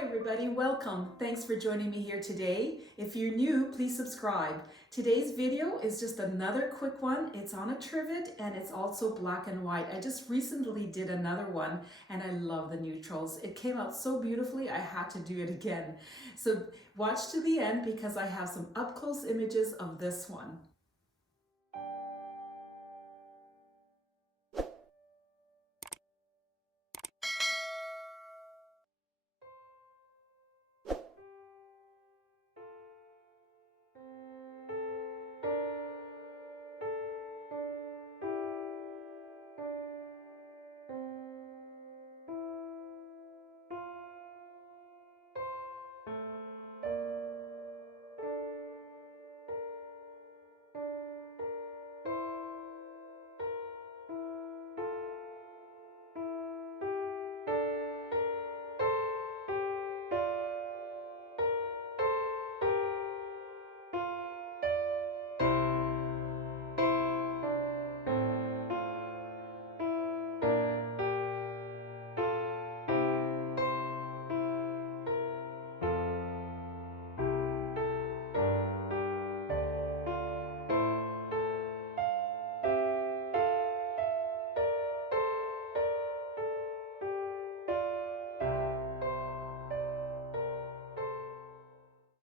Hi everybody, welcome. Thanks for joining me here today. If you're new, please subscribe. Today's video is just another quick one. It's on a trivet and it's also black and white. I just recently did another one and I love the neutrals. It came out so beautifully, I had to do it again. So watch to the end because I have some up close images of this one.